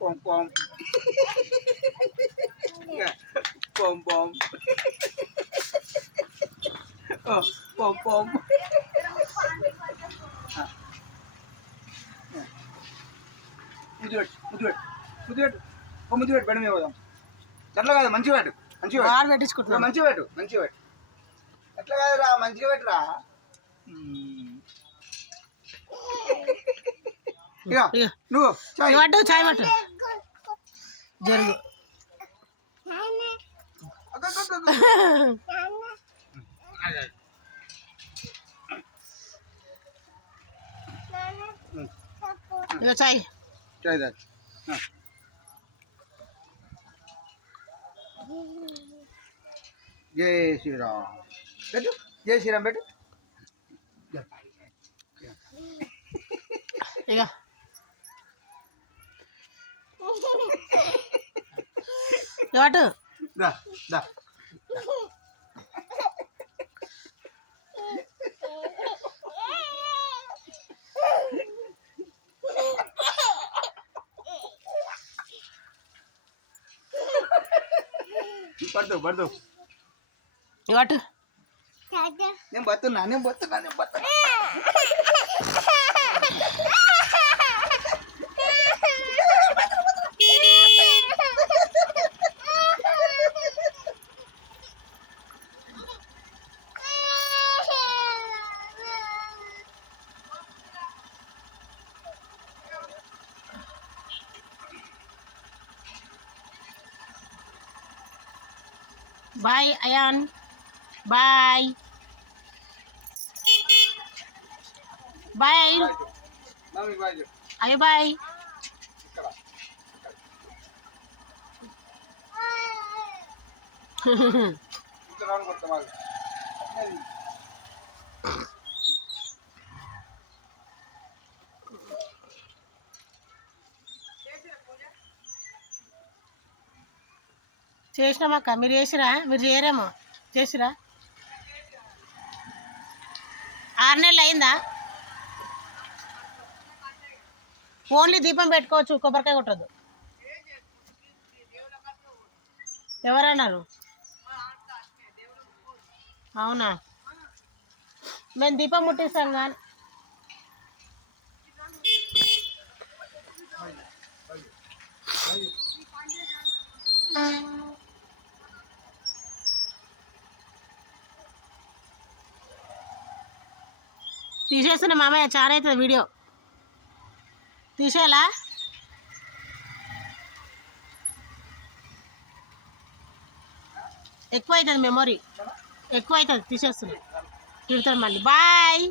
Pom pom. Pom pom. Oh, pom pom. ముద్దు పెట్టు మీద పోదాం. అట్లా కాదు మంచిగా పెట్టు పెట్టించుకుంటున్నా మంచిగా పెట్టు ఎట్లా కాదురా మంచిగా పెట్టురా. నువ్వు చాయ్ పట్టు జరుగు చాయ్ చాయ్ దా జై శ్రీరామ్ పెట్టు జై శ్రీరామ్ పెట్టు ఇక వాటు దా దా పడుతు వాటు నేను బతున్నా Bye, Ayan. Bye. Bye. Mami, bye. Ayo, bye. చేసినామక్క మీరు చేసిరా మీరు చేయరేమో చేసిరా 6 నెలలు అయిందా ఓన్లీ దీపం పెట్టుకోవచ్చు కొబ్బరికాయ కొట్టద్దు ఎవరన్నారు అవునా మేము దీపం ముట్టిస్తాం కానీ తీసేస్తున్నా మామయ్య చాలా అవుతుంది వీడియో తీసేయాలా ఎక్కువ అవుతుంది మెమొరీ ఎక్కువ అవుతుంది తీసేస్తున్నా తిడతాను మళ్ళీ బాయ్